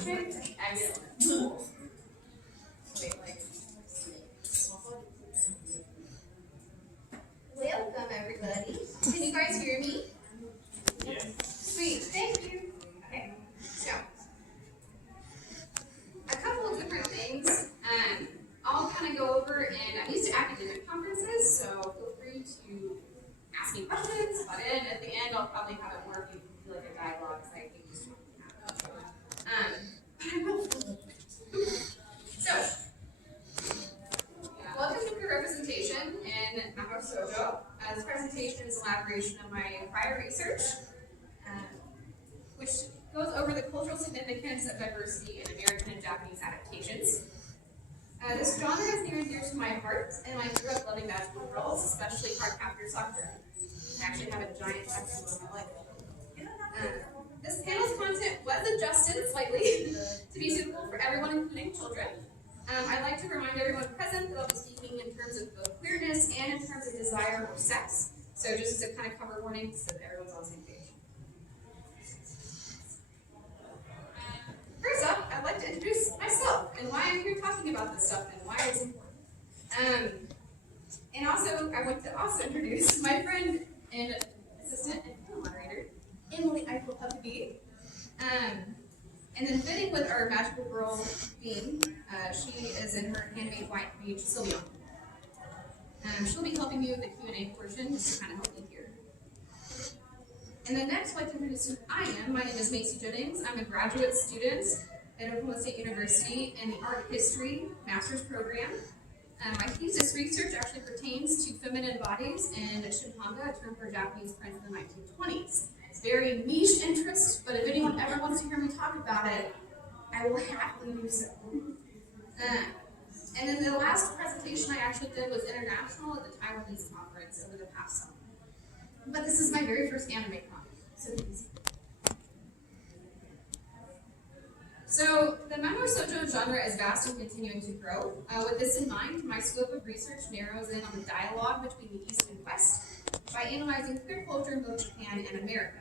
Excellent. Wait, welcome, everybody. Can you guys hear me? Yeah. Sweet, thank you. Okay, so a couple of different things I'll kind of go over, and I'm used to academic conferences, so feel free to ask me questions, butt in. At the end, I'll probably have it more if you feel like a dialogue, because I think you So, welcome to peer representation in Mahou Shoujo. This presentation is an elaboration of my prior research, which goes over the cultural significance of diversity in American and Japanese adaptations. This genre is near and dear to my heart, and I grew up loving magical girls, especially Cabcoon Sakura. I actually have a giant tattoo on my leg. This panel's content was adjusted slightly to be suitable for everyone, including children. I'd like to remind everyone present that I'll be speaking in terms of both queerness and in terms of desire or sex. So just as a kind of cover warning so that everyone's on the same page. First up, I'd like to introduce myself and why I'm here talking about this stuff and why it's important. And also, I want to also introduce my friend and assistant and moderator, Emily Eichel Puppy. And then fitting with our magical girl theme, she is in her handmade white page, Sylvia. She'll be helping me with the Q&A portion, just to kind of help me here. And then next, I'd like to introduce who I am. My name is Macy Jennings. I'm a graduate student at Oklahoma State University in the Art History Master's Program. My thesis research actually pertains to feminine bodies and Shinhanga, a term for Japanese prints in the 1920s. It's very niche interest, but if anyone ever wants to hear me talk about it, I will happily do so. And then the last presentation I actually did was international at the Taiwanese conference over the past summer. But this is my very first anime con, so easy. So the Mahou Shoujo genre is vast and continuing to grow. With this in mind, my scope of research narrows in on the dialogue between the East and West by analyzing queer culture in both Japan and America.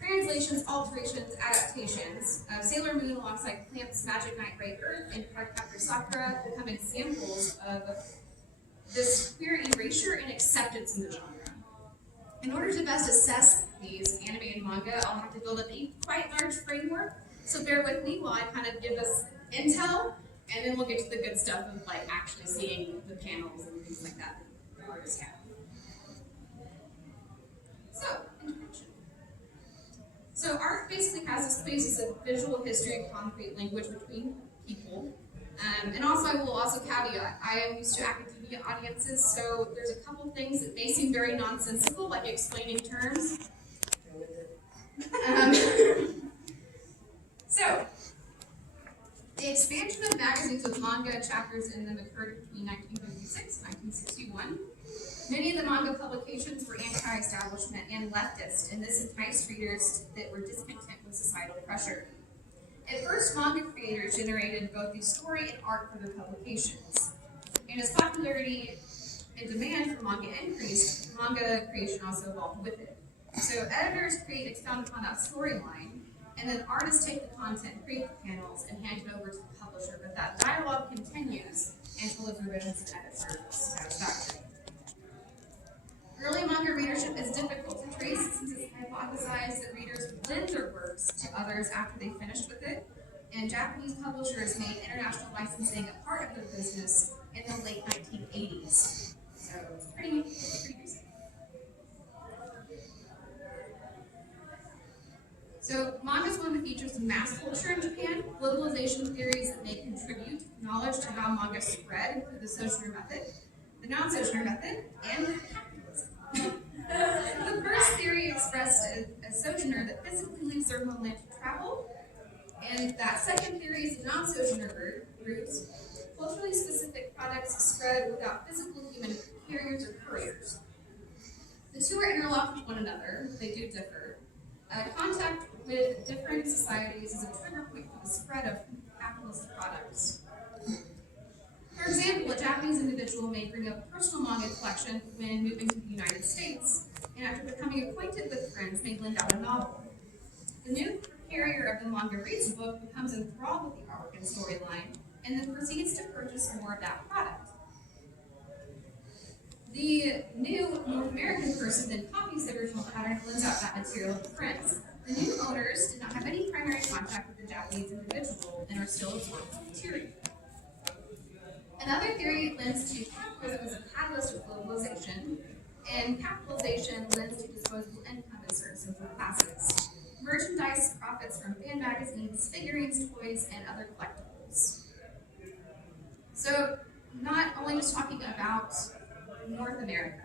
Translations, alterations, adaptations of Sailor Moon alongside Clamp's Magic Knight Breaker and Cabcoon Sakura become examples of this queer erasure and acceptance in the genre. In order to best assess these anime and manga, I'll have to build up a quite large framework, so bear with me while I kind of give us intel, and then we'll get to the good stuff of like actually seeing the panels and things like that the artists have. So, introduction. So art basically has this basis of visual history and concrete language between people. And also, I will also caveat, I am used to academia audiences, so there's a couple things that may seem very nonsensical, like explaining terms. So, the expansion of magazines with manga chapters in them occurred between 1956 and 1961. Many of the manga publications were anti-establishment and leftist, and this enticed readers that were discontent with societal pressure. At first, manga creators generated both the story and art for their publications. And as popularity and demand for manga increased, manga creation also evolved with it. So editors create and expound upon that storyline, and then artists take the content, create the panels, and hand it over to the publisher, but that dialogue continues until the revisions and edits are satisfactory. Early manga readership is difficult to trace since it's hypothesized that readers would lend their works to others after they finished with it, and Japanese publishers made international licensing a part of their business in the late 1980s. So it's pretty recent. So manga is one of the features of mass culture in Japan. Globalization theories that may contribute knowledge to how manga spread include the Sojourner method, the non-Sojourner method, and capitalism. The first theory expressed a sojourner that physically leaves their homeland to travel, and that second theory is the non-Sojourner routes. Culturally specific products spread without physical human carriers or couriers. The two are interlocked with one another, they do differ. Contact with different societies is a trigger point for the spread of capitalist products. For example, a Japanese individual may bring up a personal manga collection when moving to the United States, and after becoming acquainted with friends, may lend out a novel. The new carrier of the manga reads the book, becomes enthralled with the arc and storyline, and then proceeds to purchase more of that product. The new North American person then copies the original pattern and lends out that material to friends. The new owners did not have any primary contact with the Japanese individual and are still absorbed in the material. Another theory lends to capitalism as a catalyst of globalization, and capitalization lends to disposable income in certain social classes. Merchandise profits from fan magazines, figurines, toys, and other collectibles. So, not only just talking about North America,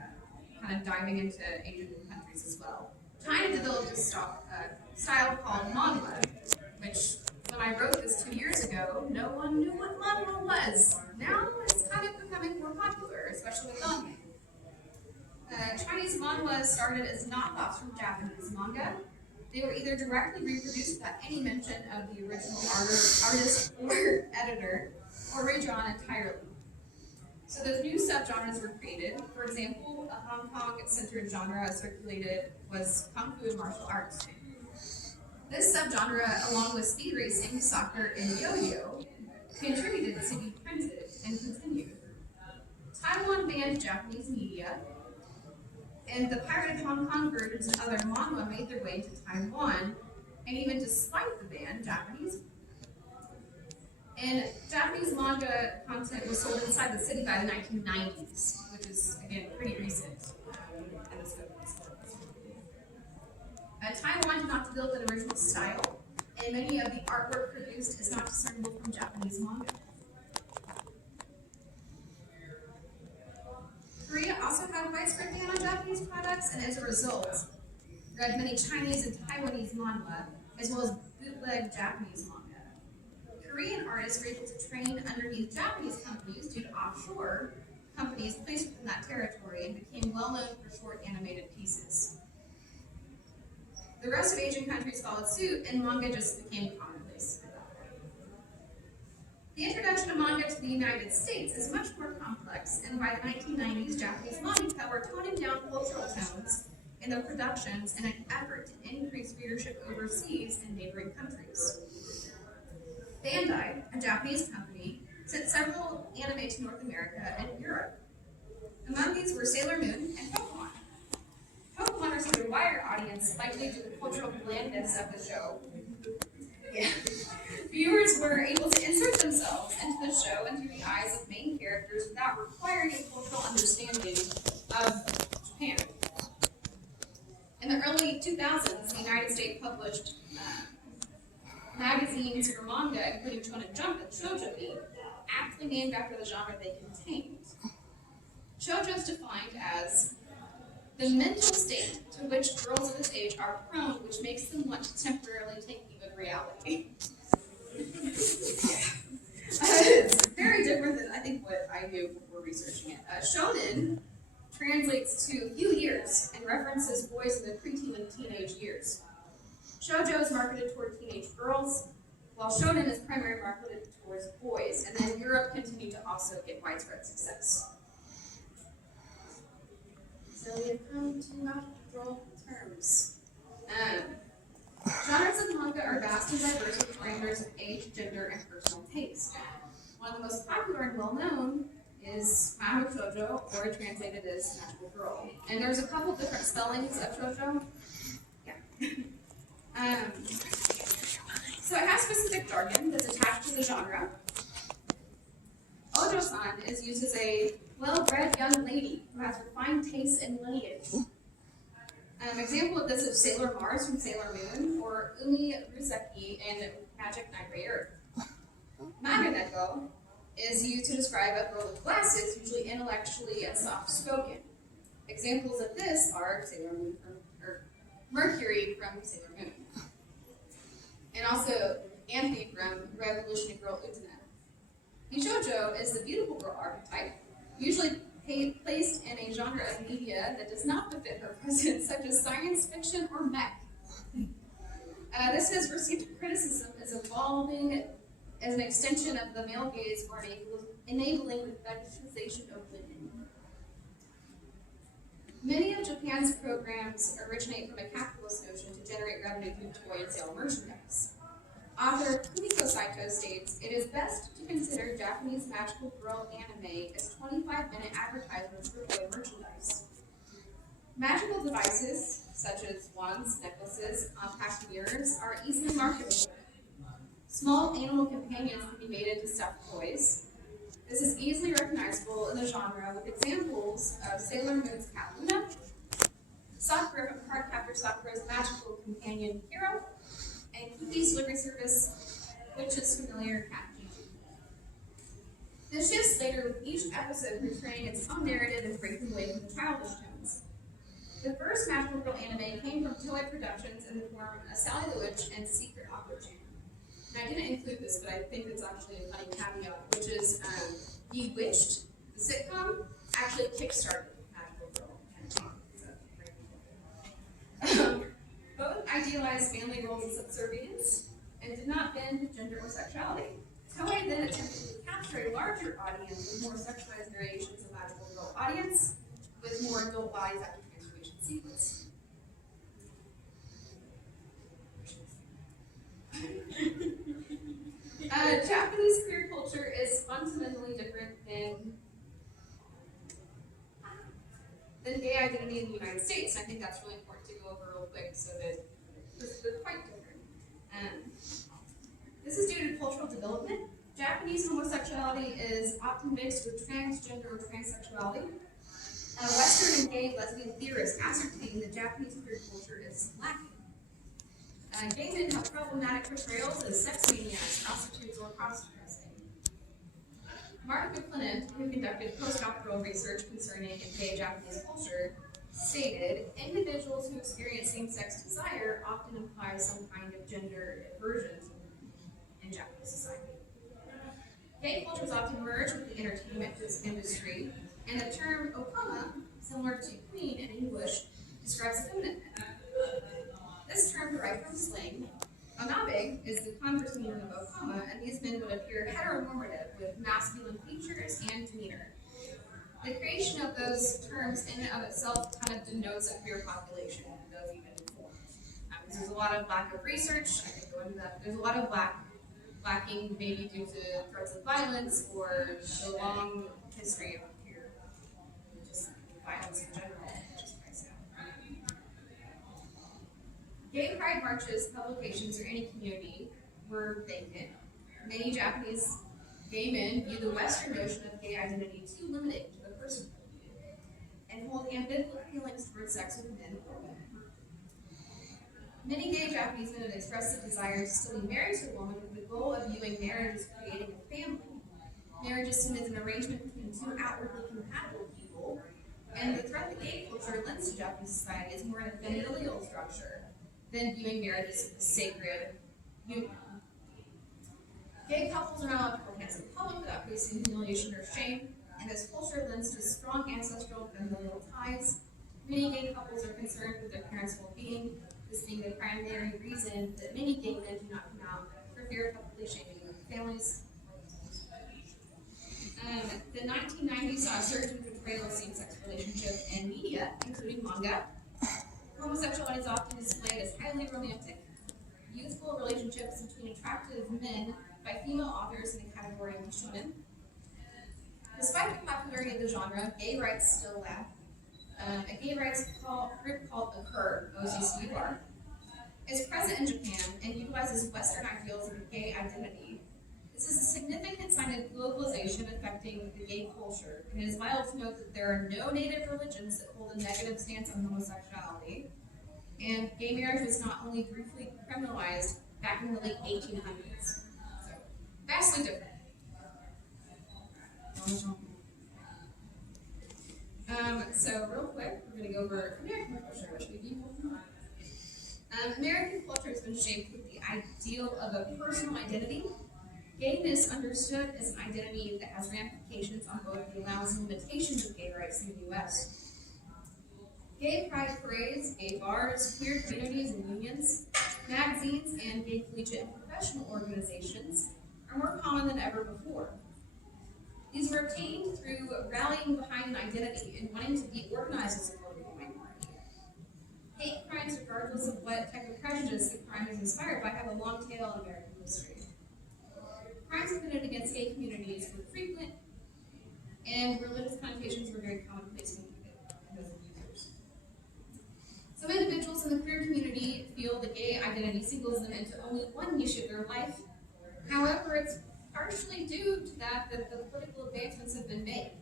kind of diving into Asian countries as well. China developed a style called manhwa, which when I wrote this 2 years ago, no one knew what manhwa was. Now it's kind of becoming more popular, especially with anime. Chinese manhwa started as knockoffs from Japanese manga. They were either directly reproduced without any mention of the original artist or editor, or redrawn entirely. So those new subgenres were created. For example, a Hong Kong-centered genre circulated was Kung Fu and martial arts. This subgenre, along with speed racing, soccer, and yo-yo, contributed to be printed and continued. Taiwan banned Japanese media, and the pirated Hong Kong versions and other manhwa made their way to Taiwan, and even despite the ban, Japanese manga content was sold inside the city by the 1990s, which is, again, pretty recent. Taiwan did not develop an original style, and many of the artwork produced is not discernible from Japanese manga. Korea also had a widespread ban on Japanese products, and as a result, read many Chinese and Taiwanese manhwa, as well as bootleg Japanese manga. Korean artists were able to train underneath Japanese companies due to offshore companies placed within that territory and became well known for short animated pieces. The rest of Asian countries followed suit, and manga just became commonplace. The introduction of manga to the United States is much more complex, and by the 1990s, Japanese manga were toning down cultural tones in their productions in an effort to increase readership overseas in neighboring countries. Bandai, a Japanese company, sent several anime to North America and Europe. Among these were Sailor Moon and Pokemon. Pokemon received a wider audience, likely due to the cultural blandness of the show. Viewers were able to insert themselves into the show and through the eyes of main characters without requiring a cultural understanding of Japan. In the early 2000s, the United States published magazines for manga, including Shonen Jump and Shoujo, aptly named after the genre they contained. Shoujo is defined as the mental state to which girls of this age are prone, which makes them want to temporarily take leave of reality. It's very different than I think what I knew before researching it. Shonen translates to few years and references boys in the preteen and teenage years. Shoujo is marketed toward teenage girls, while shonen is primarily marketed towards boys, and then Europe continued to also get widespread success. So we have come to natural terms. Genres of manga are vast and diverse with parameters of age, gender, and personal taste. One of the most popular and well-known is Mahou Shoujo, or translated as magical girl. And there's a couple different spellings of shoujo. So it has specific jargon that's attached to the genre. Ojo-san is used as a well-bred young lady who has refined tastes and lineage. An example of this is Sailor Mars from Sailor Moon, or Umi Ruseki in Magic Knight Rayer. Maganeko is used to describe a girl with glasses, usually intellectually and soft-spoken. Examples of this are Sailor Moon or Mercury from Sailor Moon. And also Anthe from Revolutionary Girl Utena. Shoujo is the beautiful girl archetype, usually placed in a genre of media that does not befit her presence, such as science fiction or mech. This has received criticism as evolving as an extension of the male gaze or enabling the fetishization of women. Many of Japan's programs originate from a capitalist notion to generate revenue through toy and sale merchandise. Author Himiko Saito states, "It is best to consider Japanese magical girl anime as 25-minute advertisements for toy merchandise. Magical devices, such as wands, necklaces, compact mirrors, are easily marketable. Small animal companions can be made into stuffed toys. This is easily recognizable in the genre with examples of Sailor Moon's Cat Luna, Sakura from Cardcaptor Sakura's magical companion Hero, and Kuki's delivery service, which is familiar Cat Gigi. This shifts later with each episode portraying its own narrative and breaking away from the childish tones. The first magical girl anime came from Toei Productions in the form of Sally the Witch and Secret Opera Jam. And I didn't include this, but I think it's actually a funny caveat, which is Bewitched, the sitcom, actually kickstarted Magical Girl. Both idealized family roles and subservience, and did not bend gender or sexuality. Toei then attempted to capture a larger audience with more sexualized variations of Magical Girl audience, with more adult bodies after transformation sequence. Japanese queer culture is fundamentally different than gay identity in the United States. And I think that's really important to go over real quick so that they're quite different. This is due to cultural development. Japanese homosexuality is often mixed with transgender or transsexuality. Western and gay lesbian theorists ascertain that Japanese queer culture is lacking. Gay men have problematic portrayals as sex maniacs, prostitutes, or cross-dressing. Marko, who conducted postdoctoral research concerning gay Japanese culture, stated, individuals who experience same-sex desire often imply some kind of gender aversion in Japanese society. Gay cultures often merge with the entertainment industry, and the term okama, similar to queen in English, describes a feminine. This term derived from slang. Onabe is the converse meaning of okama, and these men would appear heteronormative with masculine features and demeanor. The creation of those terms in and of itself kind of denotes a queer population of even form. There's a lot of lack of research. I could go into that. There's a lot of lacking maybe due to threats of violence or the long history of queer just violence in general. Gay pride marches, publications, or any community were vacant. Many Japanese gay men view the Western notion of gay identity too limiting to the personhood and hold ambivalent feelings towards sex with men or women. Many gay Japanese men have expressed the desire to still be married to a woman with the goal of viewing marriage as creating a family. Marriage is seen as an arrangement between two outwardly compatible people, and the threat that gay culture lends to Japanese society is more in a familial structure than viewing marriage as a sacred union. Gay couples are not allowed to hold hands in public without facing humiliation or shame, and this culture lends to strong ancestral familial ties. Many gay couples are concerned with their parents' well-being, this being the primary reason that many gay men do not come out for fear of publicly shaming their families. The 1990s saw a surge in portrayal of same-sex relationships in media, including manga. Homosexuality is often displayed as highly romantic. Youthful relationships between attractive men by female authors in the category of shonen. Despite the popularity of the genre, gay rights still lack. A gay rights group called OCCUR, OCCUR, is present in Japan and utilizes Western ideals of gay identity. This is a significant sign of globalization affecting the gay culture, and it is vital to note that there are no native religions that hold a negative stance on homosexuality, and gay marriage was not only briefly criminalized back in the late 1800s. So, vastly different. So real quick, we're going to go over American culture, which we do. American culture has been shaped with the ideal of a personal identity. Gayness understood as an identity that has ramifications on both the allowance and limitations of gay rights in the U.S. Gay pride parades, gay bars, queer communities and unions, magazines, and gay collegiate and professional organizations are more common than ever before. These were obtained through rallying behind an identity and wanting to be organized as a political Hate crimes, regardless of what type of prejudice the crime is inspired by, have a long tail in American history. Crimes committed against gay communities were frequent, and religious connotations were very commonplace in those abusers. Some individuals in the queer community feel the gay identity singles them into only one niche of their life. However, it's partially due to that the political advancements have been made.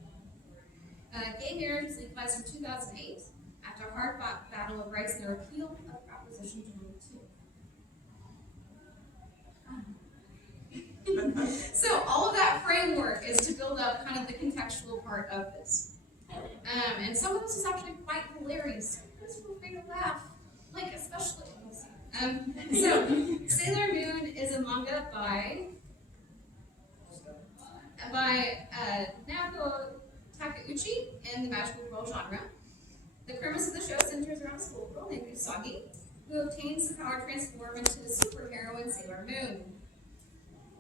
Gay marriage was legalized in 2008 after a hard-fought battle of rights and the repeal of Proposition 22. So all of that framework is to build up kind of the contextual part of this. And some of this is actually quite hilarious. Please feel free to laugh, like especially. So Sailor Moon is a manga by Naoko Takeuchi in the magical girl genre. The premise of the show centers around a schoolgirl named Usagi, who obtains the power to transform into the superheroine Sailor Moon.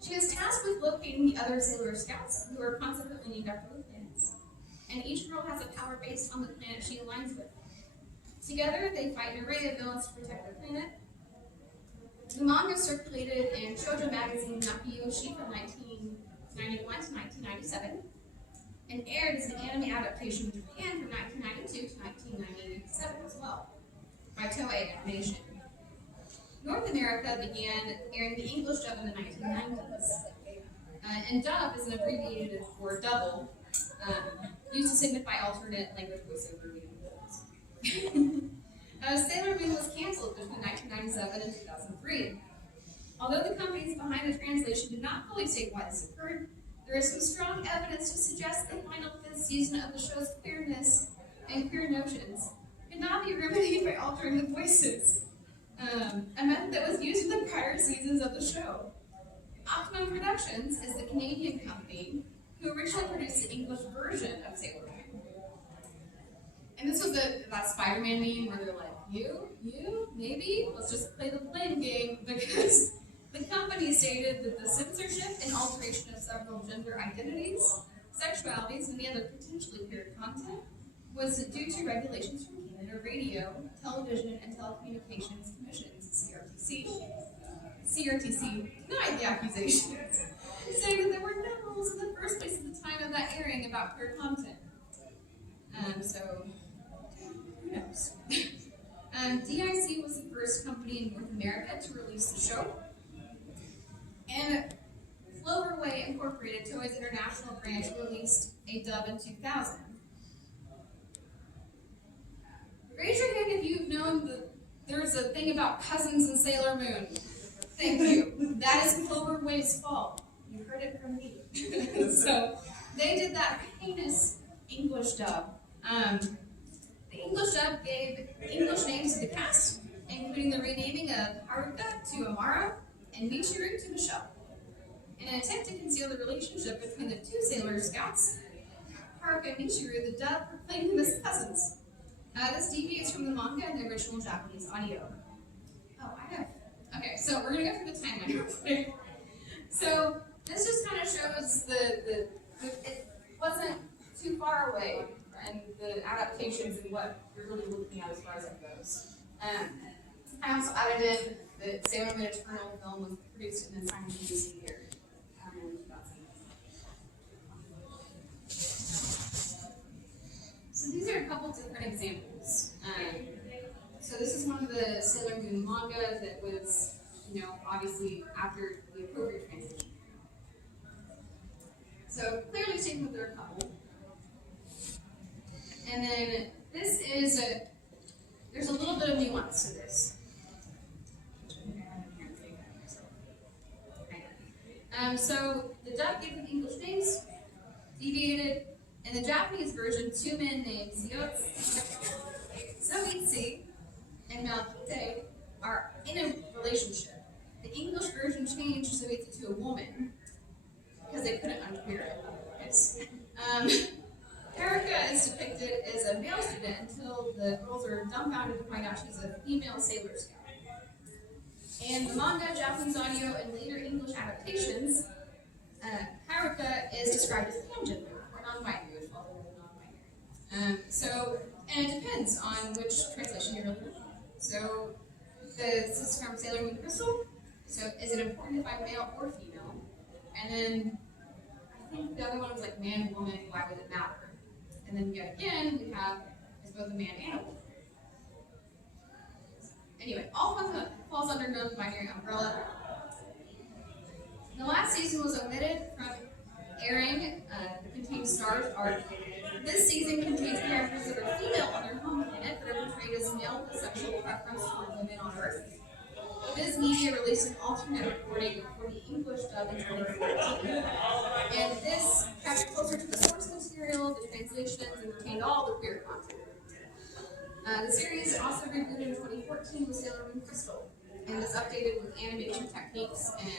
She is tasked with locating the other Sailor Scouts, who are consequently named after the planets, and each girl has a power based on the planet she aligns with. Together, they fight an array of villains to protect their planet. The manga circulated in Shoujo magazine Nakiyoshi from 1991 to 1997, and aired as an anime adaptation in Japan from 1992 to 1997 as well, by Toei Animation. North America began airing the English dub in the 1990s, and dub is an abbreviated for double, used to signify alternate language voiceover medium. Sailor Moon was canceled between 1997 and 2003. Although the companies behind the translation did not fully state why this occurred, there is some strong evidence to suggest the final fifth season of the show's queerness and queer notions could not be remedied by altering the voices, a method that was used in the prior seasons of the show. Okicon Productions is the Canadian company who originally produced the English version of Sailor Moon. And this was that Spider-Man meme where they're like, you, maybe? Let's just play the blame game, because the company stated that the censorship and alteration of several gender identities, sexualities, and the other potentially queer content was due to regulations from Canada Radio, Television, and Telecommunications Commissions, CRTC denied the accusations, saying that there were no rules in the first place at the time of that airing about queer content. So, who knows? DIC was the first company in North America to release the show. And Cloverway Incorporated, Toei's international branch, released a dub in 2000. Raise your hand if you've known that there's a thing about cousins in Sailor Moon. Thank you. That is Cloverway's fault. You heard it from me. So they did that heinous English dub. The English dub gave English names to the cast, including the renaming of Haruka to Amara and Michiru to Michelle. In an attempt to conceal the relationship between the two Sailor Scouts, Haruka and Michiru, the dub proclaimed them as cousins. This deviates from the manga and the original Japanese audio. Okay, so we're going to go through the timeline real quick. So this just kind of shows it wasn't too far away, and the adaptations and what you're really looking at as far as it goes. I also added in the Sailor Moon Eternal film was produced in the simultaneous year. So these are a couple different examples. So this is one of the Sailor Moon manga that was, obviously after the appropriate translation. So clearly stating that there are a couple. And then this is there's a little bit of nuance to this. So the dub gave them English names, deviated. In the Japanese version, two men named Soitsi and Malkite are in a relationship. The English version changed Soitsi to a woman because they couldn't unqueer it otherwise. Haruka is depicted as a male student until the girls are dumbfounded to find out she's a female Sailor Scout. In the manga, Japanese audio, and later English adaptations, Haruka is described as pangender, or non-binary, which falls under non-binary. And it depends on which translation you're looking at. So this is from Sailor Moon Crystal. So is it important if I'm male or female? And then I think the other one was like man, woman, why would it matter? And then yet again, we have is both a man and a woman. Anyway, all falls under non-binary umbrella. The last season was omitted from airing the Contained Stars arc. This season contains characters that are female on their home planet but are portrayed as male with sexual preference toward women on Earth. Viz Media released an alternate recording for the English dub in 2014. And this kept closer to the source material, the translations, and retained all the queer content. The series also rebooted in 2014 with Sailor Moon Crystal, and is updated with animation techniques and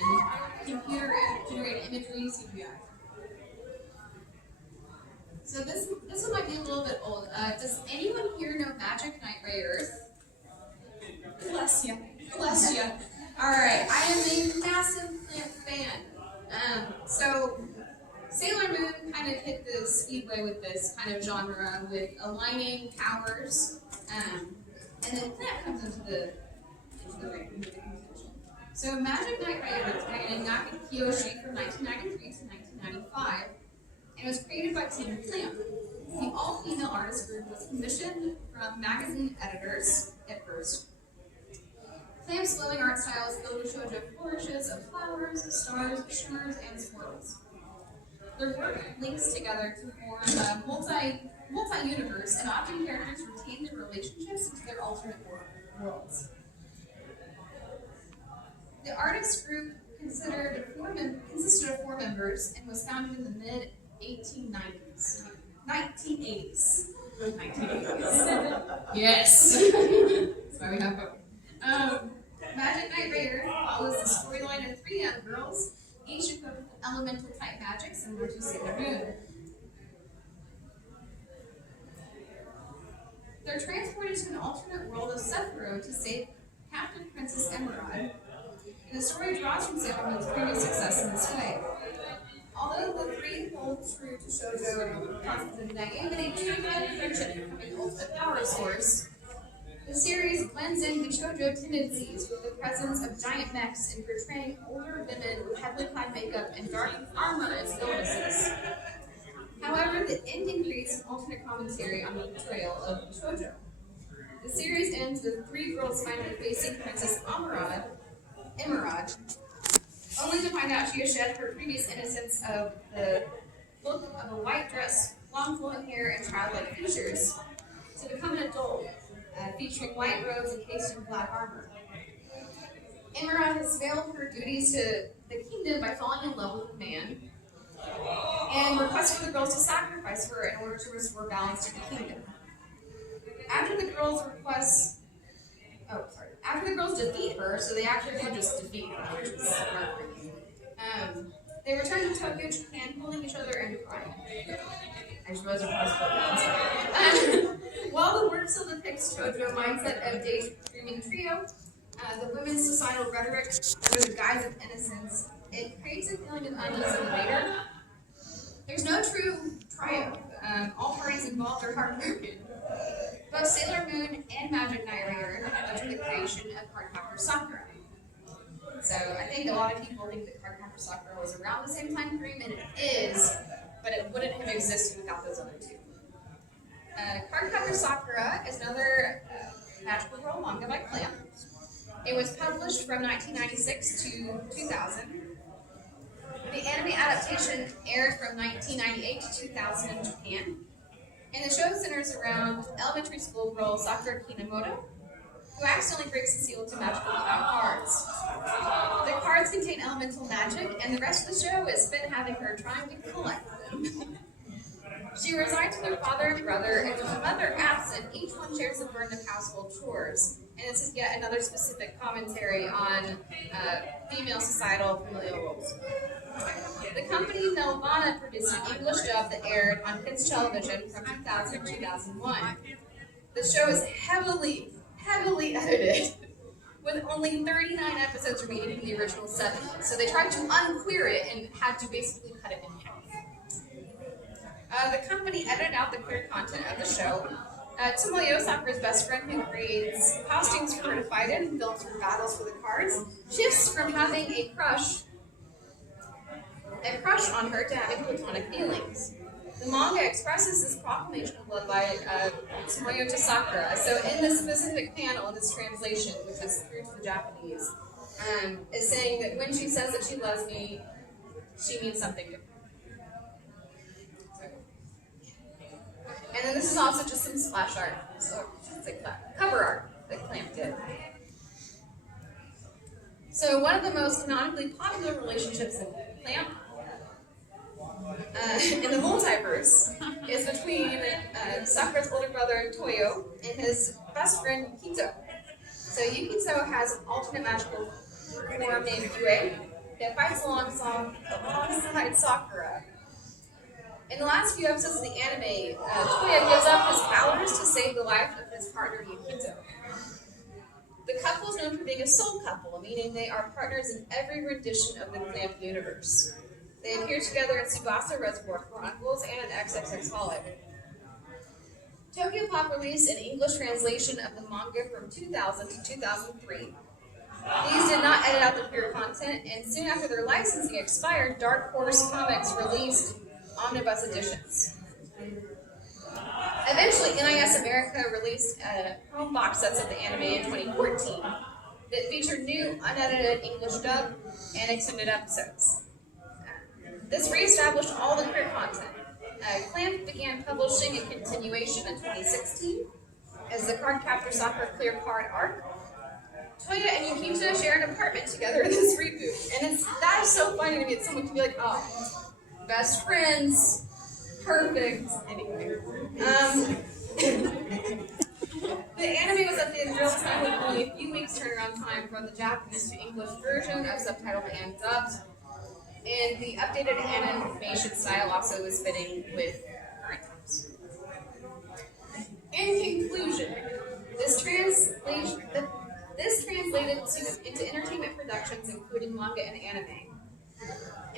computer-generated imagery CGI. So this one might be a little bit old. Does anyone here know Magic Knight Ray Earth? Bless you. Bless you. Alright, I am a massive plant fan. So Sailor Moon kind of hit the speedway with this kind of genre with aligning powers, and then plant comes into the contention. So Magic Knight Ray Earth began in Naka Kiyoshi from 1993 to 1995. And was created by Team Clamp. The all-female artist group was commissioned from magazine editors at first. Clamp's flowing art style is filled with shoujo flourishes of flowers, stars, shimmers, and swirls. Their work links together to form a multi-universe, and often characters retain their relationships into their alternate worlds. The artist group consisted of 4 members and was founded in the mid-1890s. 1980s. 1980s. Yes! That's why we have both. Magic Knight Ray Earth follows the storyline of 3 young girls, each equipped with elemental type magic similar to Sailor Moon. They're transported to an alternate world of Sephiroth to save captive Princess Emerald, and the story draws from Sailor Moon's previous success in this way. Although the 3 hold true to shoujo concepts of naivety, truth, and friendship becoming the ultimate power source, the series blends in the shoujo tendencies with the presence of giant mechs and portraying older women with heavily clad makeup and dark armor as illnesses. However, the ending creates an alternate commentary on the portrayal of shoujo. The series ends with 3 girls finally facing Princess Emerald, only to find out she has shed her previous innocence of the look of a white dress, long flowing hair, and childlike features, to become an adult, featuring white robes encased in black armor. Emerald has failed her duties to the kingdom by falling in love with a man, and requests for the girls to sacrifice her in order to restore balance to the kingdom. After the girls defeat her, so they actually did just defeat her, which is heartbreaking. They return to Tokyo, Japan, pulling each other and crying. I just realized while the work still depicts shoujo mindset of daydreaming trio, the women's societal rhetoric under the guise of innocence, it creates a feeling of unease in the reader. There's no true triumph. All parties involved are heartbroken. Both Sailor Moon and Magic Knight Ray Earth led to the creation of Cardcaptor Sakura. So I think a lot of people think that Cardcaptor Sakura was around the same time frame, and it is, but it wouldn't have existed without those other 2. Cardcaptor Sakura is another magical girl manga by Clamp. It was published from 1996 to 2000. The anime adaptation aired from 1998 to 2000 in Japan. And the show centers around elementary school girl Sakura Kinomoto, who accidentally breaks the seal to magical cards. The cards contain elemental magic, and the rest of the show is spent having her trying to collect them. She resides with her father and brother, and with her mother absent, each one shares the burden of household chores. And this is yet another specific commentary on female societal familial roles. The company Nelvana produced an English dub that aired on kids television from 2000 to 2001. The show is heavily edited, with only 39 episodes remaining from the original 70. So they tried to unqueer it and had to basically cut it in half. The company edited out the queer content of the show, Tomoyo, Sakura's best friend who creates costumes for her to fight in and films her battles for the cards, shifts from having a crush on her to having platonic feelings. The manga expresses this proclamation of love by Tomoyo to Sakura. So in this specific panel, in this translation, which is through to the Japanese, is saying that when she says that she loves me, she means something different. And then this is also just some splash art, so it's like cover art that Clamp did. So one of the most canonically popular relationships in Clamp in the multiverse is between Sakura's older brother Toyo and his best friend Yukito. So Yukito has an alternate magical form named Yue that fights alongside Sakura. In the last few episodes of the anime, Toyo gives up his powers to save the life of his partner Yukito. The couple is known for being a soul couple, meaning they are partners in every rendition of the Clamp universe. They appear together in Tsubasa Reservoir Chronicles and XXX Holic. Tokyo Pop released an English translation of the manga from 2000 to 2003. These did not edit out the pure content, and soon after their licensing expired, Dark Horse Comics released omnibus editions. Eventually, NIS America released home box sets of the anime in 2014 that featured new unedited English dub and extended episodes. This re-established all the queer content. Clamp began publishing a continuation in 2016 as the card captor Sakura Clear Card arc. Toya and Yukito share an apartment together in this reboot, and that is so funny to me that someone can be like, oh, best friends, perfect. Anyway, the anime was updated in real time with only a few weeks turnaround time from the Japanese to English version of subtitled and dubbed. And the updated animation style also was fitting with current times. In conclusion, this translated into entertainment productions including manga and anime.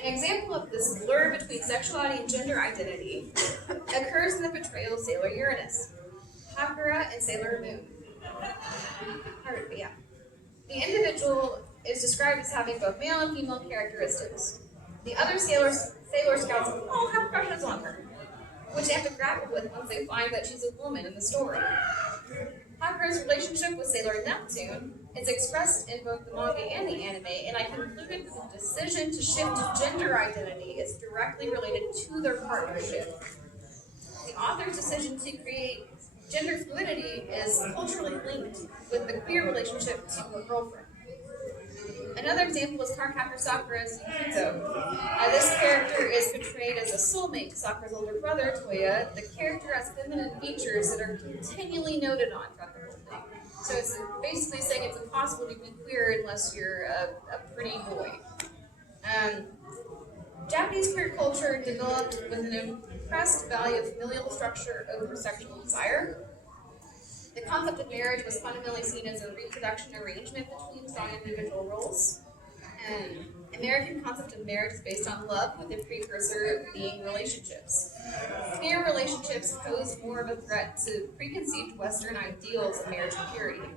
An example of this blur between sexuality and gender identity occurs in the portrayal of Sailor Uranus, Hakura, and Sailor Moon. The individual is described as having both male and female characteristics. The other Sailor Scouts all have crushes on her, which they have to grapple with once they find that she's a woman in the story. Hakura's relationship with Sailor Neptune is expressed in both the manga and the anime, and I concluded that the decision to shift gender identity is directly related to their partnership. The author's decision to create gender fluidity is culturally linked with the queer relationship to her girlfriend. Another example is cardcaptor Sakura's Yukito. This character is portrayed as a soulmate to Sakura's older brother, Toya. The character has feminine features that are continually noted on throughout the whole thing. So it's basically saying it's impossible to be queer unless you're a pretty boy. Japanese queer culture developed with an impressed value of familial structure over sexual desire. The concept of marriage was fundamentally seen as a reproduction arrangement between strong individual roles. American concept of marriage is based on love, with the precursor being relationships. Queer relationships pose more of a threat to preconceived Western ideals of marriage and purity.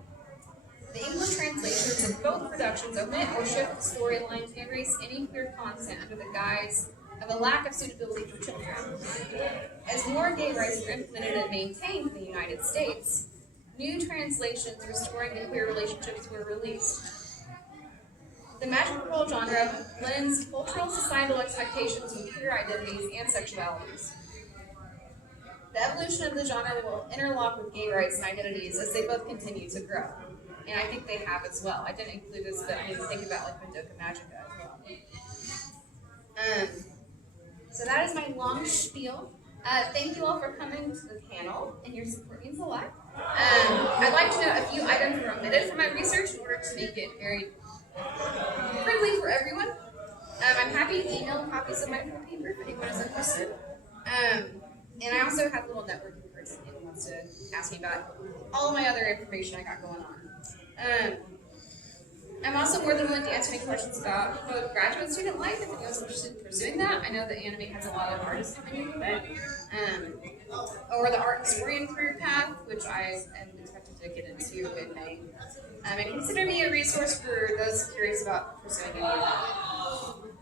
The English translations of both productions omit or shift the storyline to erase any queer content under the guise of a lack of suitability for children. As more gay rights were implemented and maintained in the United States, new translations restoring the queer relationships were released. The magical girl genre blends cultural societal expectations with queer identities and sexualities. The evolution of the genre will interlock with gay rights and identities as they both continue to grow. And I think they have as well. I didn't include this, but I need to think about like Madoka Magica as well. So that is my long spiel. Thank you all for coming to the panel, and your support means a lot. I'd like to know a few items were omitted from my research in order to make it very friendly for everyone. I'm happy to email copies of my full paper if anyone is interested. And I also have a little networking person who wants to ask me about all of my other information I got going on. I'm also more than willing to answer any questions about graduate student life if anyone's interested in pursuing that. I know that anime has a lot of artists coming into it. or the art historian career path, which I am expected to get into in May. And consider me a resource for those curious about pursuing any of that.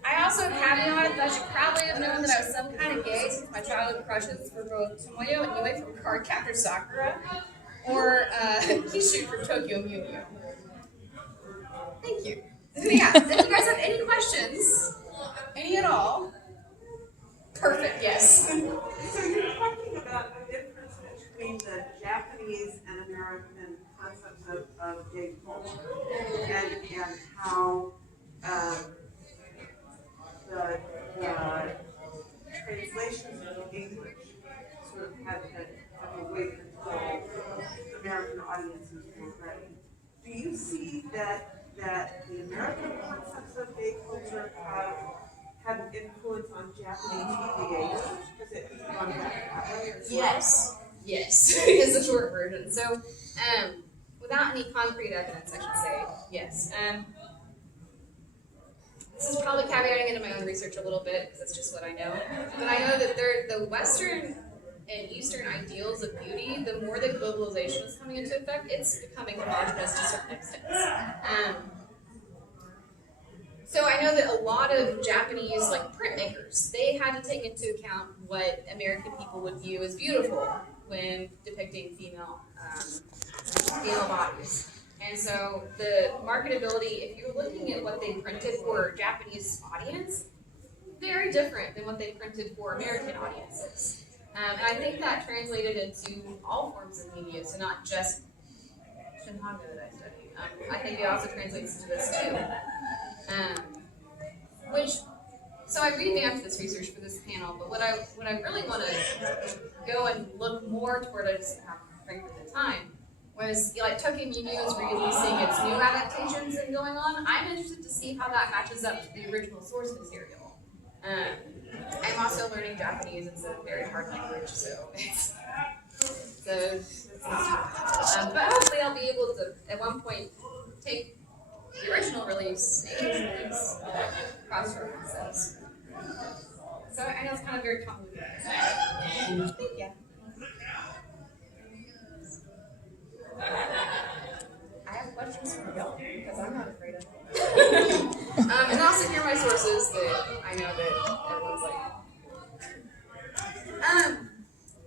I also caveated that I should probably have known that I was some kind of gay since my childhood crushes were both Tomoyo and Yui from Cardcaptor Sakura, or Kishu from Tokyo Mew Mew. Thank you. So yeah, if you guys have any questions, any at all, perfect, yes. So you're talking about a difference between the Japanese and American concepts of gay culture and how the translations of English sort of have a way until American audiences were ready. Do you see that the American concepts of gay culture have an influence on Japanese creators? Has it gone back that way as well? Yes, is the short version. So, without any concrete evidence, I should say, yes. This is probably caveating into my own research a little bit, because that's just what I know. But I know that the Western and Eastern ideals of beauty, the more that globalization is coming into effect, it's becoming homogenous to certain extents. So I know that a lot of Japanese printmakers, they had to take into account what American people would view as beautiful when depicting female bodies. And so the marketability, if you're looking at what they printed for a Japanese audience, very different than what they printed for American audiences. And I think that translated into all forms of media, so not just Shinhaga that I studied. I think it also translates into this too. So I revamped this research for this panel, but what I really want to go and look more toward, I just have frankly the time, was Tokyo Mew Mew is releasing its new adaptations and going on. I'm interested to see how that matches up to the original source material. I'm also learning Japanese. It's a very hard language, so it's but hopefully I'll be able to at one point take the original release and cross-references. So I know it's kind of very complicated. Thank you. I have questions for y'all because I'm not afraid of them. And also here are my sources that I know that everyone's like.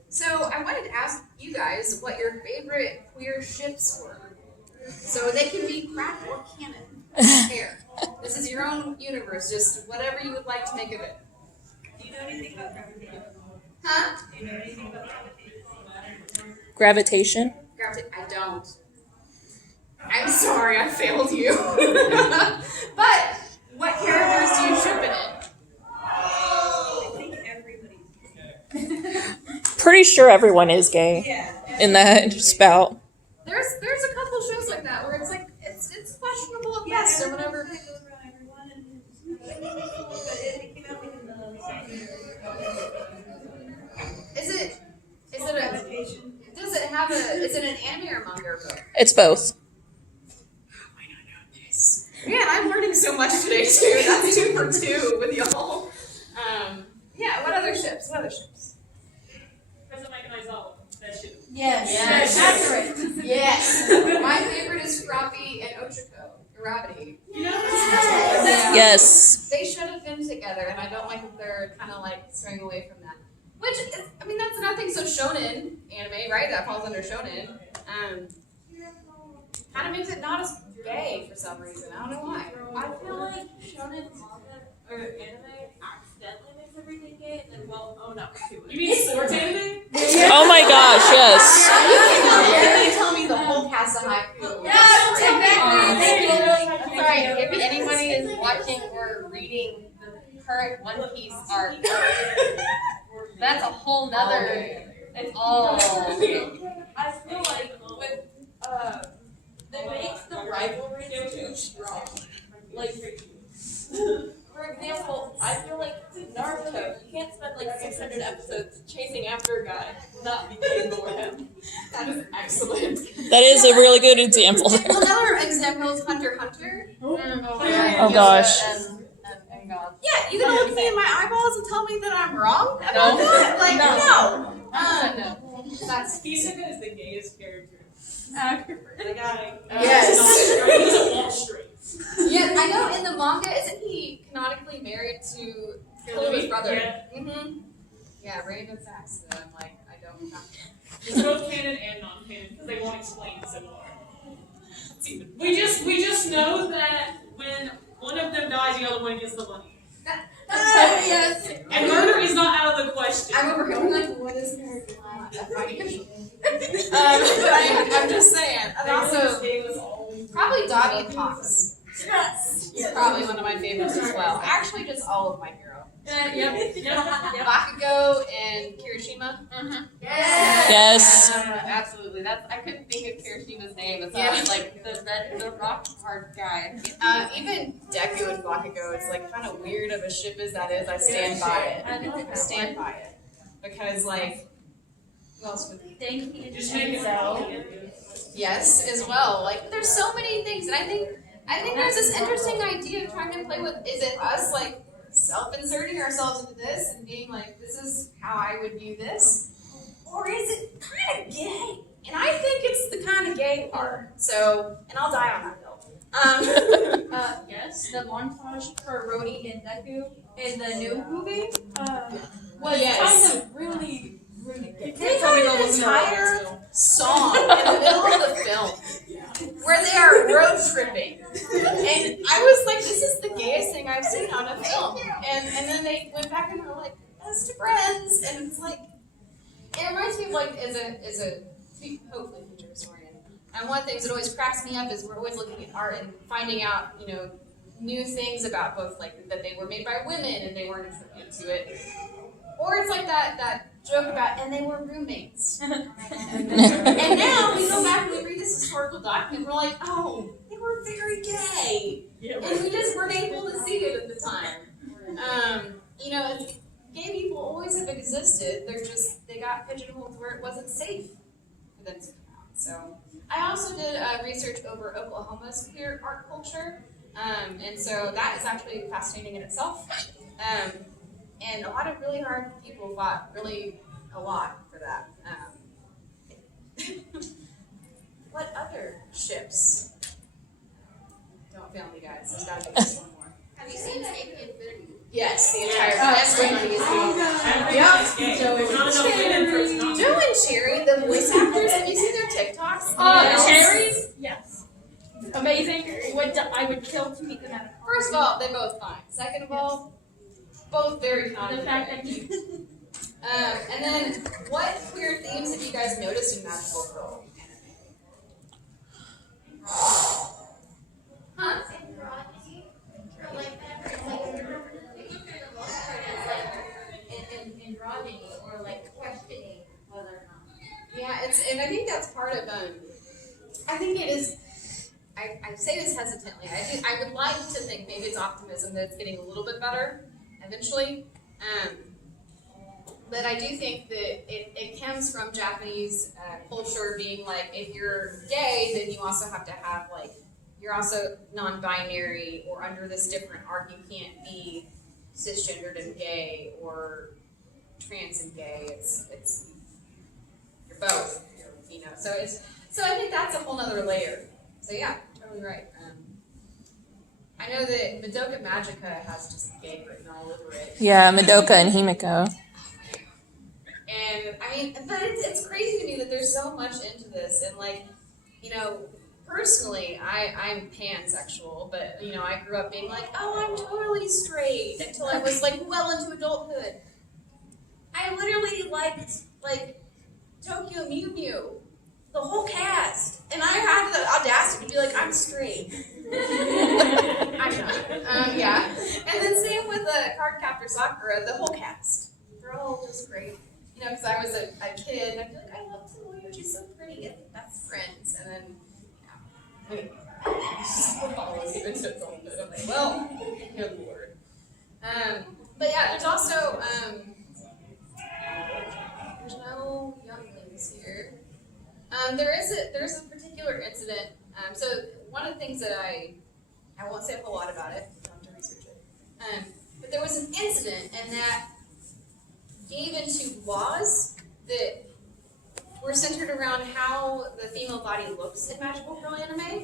So I wanted to ask you guys what your favorite queer ships were. So they can be crack or canon. Here. This is your own universe, just whatever you would like to make of it. Do you know anything about gravitation? Huh? Do you know anything about Gravitation? I don't. I'm sorry, I failed you. But what characters do you ship in it? I think everybody's Pretty sure everyone is gay yeah. in that spout. There's a couple shows like that where it's like it's questionable at best or whatever. Goes around everyone and but it came out in the same year. Is it an anime or manga or both? It's both. I don't know this. Man, I'm learning so much today too. That's 2 for 2 with y'all. Yeah, what other ships? President Mike and Aizawa, that ship. Yes. Accurate. Yes. My favorite is Scrappy and Ochiko. Gravity. You know Yes. They should have been together, and I don't like that they're kind of straying away from that. Which is, that's nothing so shonen anime, right? That falls under shonen. Kind of makes it not as gay for some reason. I don't know why. I feel like shonen manga or anime accidentally makes everything gay and then won't own up to it. You mean sports anime? Oh my gosh, yes. You can tell me the whole cast of Haiku. Exactly. Sorry, if anybody is watching or reading the current One Piece arc, that's a whole nother. It's all. I feel like with they make the rivalry too strong. For example, I feel like Naruto, you can't spend 600 episodes chasing after a guy, not be gay for him. That is excellent. That is a really good example. Well, another example is Hunter x Hunter. Oh gosh. And God. Yeah, you gonna look me in my eyeballs and tell me that I'm wrong about that? No. That's He said that is the gayest character. The guy. Yes. He's a Wall Street. yeah. I know in the manga, isn't he canonically married to His brother? Yeah. Mm-hmm. Yeah, random facts that I'm like, I don't have to. It's both canon and non-canon because they won't explain so far. We just know that when one of them dies, the other one gets the money. Yes. And murder is not out of the question. I'm over here like, what is American law? But I'm just saying. And also, probably Dottie and Pops. Yes. It's probably one of my favorites as well. Actually, just all of My Hero. Bakugo and Kirishima. Yes. Absolutely. I couldn't think of Kirishima's name. It's like the rock hard guy. Even Deku and Bakugo, it's like kind of weird of a ship as that is. I stand by it. I stand by it. Because like, who else would Just make it yes, as well. Like, there's so many things, and I think there's this interesting idea of trying to play with. Is it us like self-inserting ourselves into this and being like, this is how I would view this, or is it kind of gay? And I think it's the kind of gay part. So, and I'll die on that hill. Yes, the montage for Rhodey and Deku in the new movie was Yes. kind of really good. They had an entire song in the middle of the film where they are road tripping. And I was like, this is the gayest thing I've seen on a film. And then they went back and were like, best friends. And it's like, it reminds me of like, as a hopefully future historian. And one of the things that always cracks me up is we're always looking at art and finding out, new things about both like that they were made by women and they weren't into it. Or it's like that joke about, and they were roommates. And now we go back and we read this historical document and we're like, oh, they were very gay. And we just weren't able to see it at the time. Gay people always have existed. They got pigeonholed where it wasn't safe for them to come out. So I also did research over Oklahoma's queer art culture. And so that is actually fascinating in itself. And a lot of really hard people fought really a lot for that. What other ships? Don't fail me, guys. There's got to be just one more. Have you seen Snake Infinity? Yes, the entire everybody is gay. Joe and Cherry, the voice actors, have you seen their TikToks? Cherries? Yes. Amazing. I would kill to meet them at a party. First of all, they're both fine. Second of all, both very kind. The fact that you and then, what queer themes have you guys noticed in Magical Girl anime? Huh? androgyny or like questioning whether or not. Yeah, and I think that's part of I think it is. I say this hesitantly. I would like to think maybe it's optimism that it's getting a little bit better eventually. But I do think that it comes from Japanese culture being like, if you're gay, then you also have to have like, you're also non-binary or under this different arc. You can't be cisgendered and gay or trans and gay. It's you're both. So I think that's a whole other layer. So yeah, totally right. I know that Madoka Magica has just gay written all over it. Yeah, Madoka and Himiko. And I mean, but it's crazy to me that there's so much into this. And like, personally, I'm pansexual, but I grew up being like, oh, I'm totally straight until I was like well into adulthood. I literally liked like Tokyo Mew Mew, the whole cast, and I had the audacity to be like, I'm straight. I'm not. Yeah. And then same with Cardcaptor Sakura, the whole cast. They're all just great. Because I was a kid, and I'd be like, I love Tomoyo, she's so pretty, and that's friends. And then, follows you into adulthood. I'm like, well, good lord. But yeah, there's also, there's no younglings here. There's a particular incident. So one of the things that I won't say a whole lot about it, I'll have to research it. But there was an incident, and that gave into laws that we're centered around how the female body looks in magical girl anime.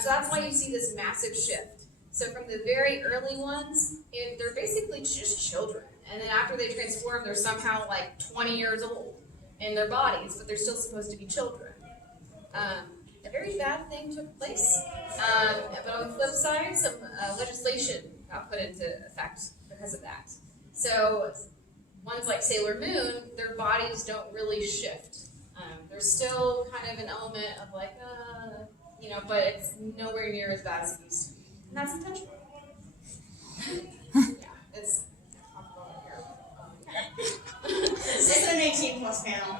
So that's why you see this massive shift. So from the very early ones, they're basically just children. And then after they transform, they're somehow like 20 years old in their bodies, but they're still supposed to be children. A very bad thing took place. But on the flip side, some legislation got put into effect because of that. So ones like Sailor Moon, their bodies don't really shift. There's still kind of an element of like, but it's nowhere near as bad as it used to be. And that's intentional. Yeah, it's This is an 18 plus panel.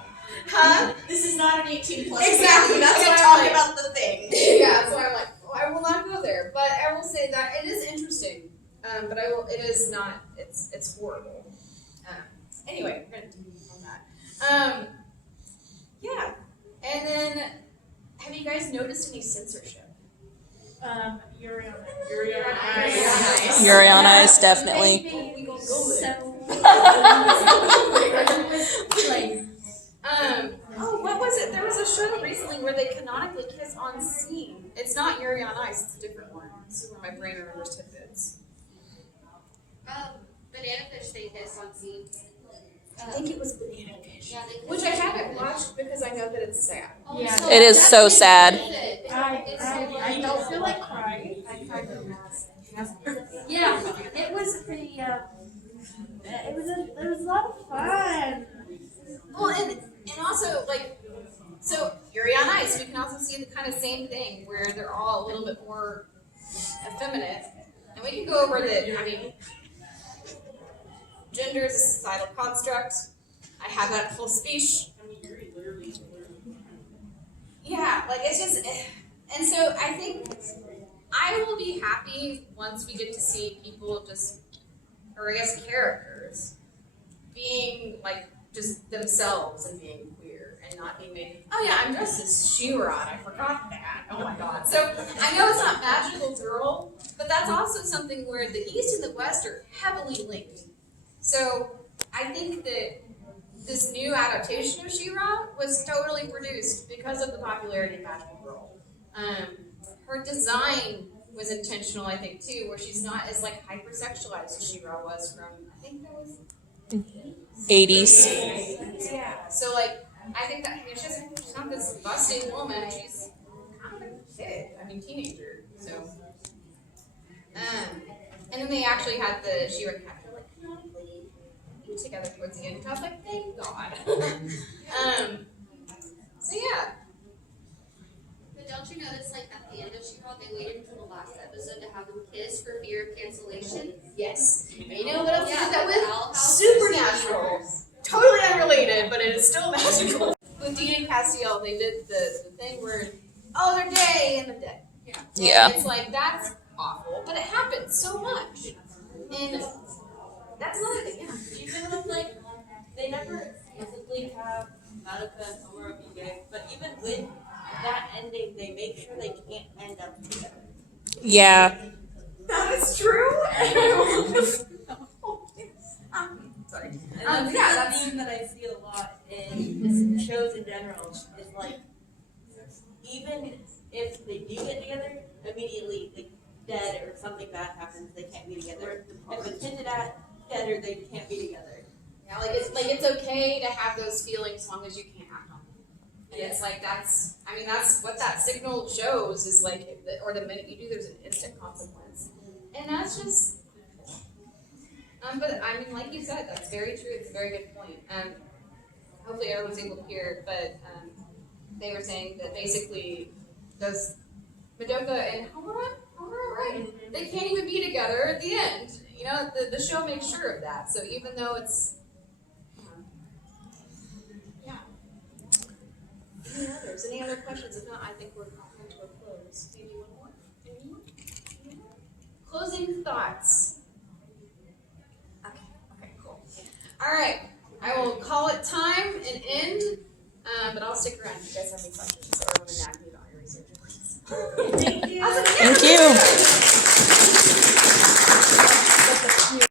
Huh? This is not an 18 plus Exactly, panel. that's We why can talk I'm like- about the thing. Yeah, so I'm like, I will not go there. But I will say that it is interesting. But it is not, it's horrible. Anyway, we're going to move on that. Yeah. And then, have you guys noticed any censorship? Yuri on Ice. Yuri on Ice, definitely. What was it? There was a show recently where they canonically kiss on scene. It's not Yuri on Ice, it's a different one. This is where my brain remembers tidbits. Banana fish they kiss on scene. I think it was Banana Fish. Yeah, they kiss. Which I haven't watched because I know that it's sad. Oh, Yeah. so It is that's so the sad. benefit. I don't feel like crying. Yeah, it was pretty. It was a lot of fun. Well, and also so Yuri on Ice, we can also see the kind of same thing where they're all a little bit more effeminate, and we can go over that. I mean, gender is a societal construct. I have that whole speech. Yeah, like it's just, and so I think I will be happy once we get to see people just, or I guess characters, being like just themselves and being queer and not being made, oh yeah, I'm dressed as She-Ra, I forgot that. Oh my god. So I know it's not magical girl, but that's also something where the East and the West are heavily linked. So I think that this new adaptation of She-Ra was totally produced because of the popularity of Magical Girl. Her design was intentional, I think, too, where she's not as like hypersexualized as She-Ra was from, I think that was 80s. Yeah. So like, I think that she's not this busty woman. She's kind of a kid. I mean, teenager. So, and then they actually had the She-Ra character like canonically together towards the end. And I was like, thank God. So yeah. But don't you notice, like, at the end of She-Ra, they waited until the last episode to have them kiss for fear of cancellation? Yes. And you know what else we Yeah, did that the with? Owl House Supernatural. Totally unrelated, but it is still magical. With Dean and Castiel, they did the thing where, oh, they're gay and they're dead. Yeah. And it's like, that's awful, but it happens so much. And that's another thing, yeah. Even with like, they never physically have Madoka and Himiko be gay, but even with that ending, they make sure they can't end up together. Yeah. That is true. Sorry. And that's yeah, the that's- theme that I see a lot in shows in general, is like, even if they do get together, immediately, like, dead or something bad happens, they can't be together. If it's hinted at, dead or they can't be together. Yeah, it's okay to have those feelings as long as you can't act on them. And it's like that's what that signal shows is like, or the minute you do, there's an instant consequence, and that's just. But I mean, like you said, that's very true. It's a very good point. Hopefully everyone's able to hear it, but they were saying that basically those Madoka and Himiko, right? They can't even be together at the end. You know, the show makes sure of that. So even though it's Any other questions? If not, I think we're coming to a close. Maybe one more? Any more? Closing thoughts. Okay, cool. All right, I will call it time and end, but I'll stick around if you guys have any questions or want to nag me about your research, please. Thank you. Awesome. Thank you.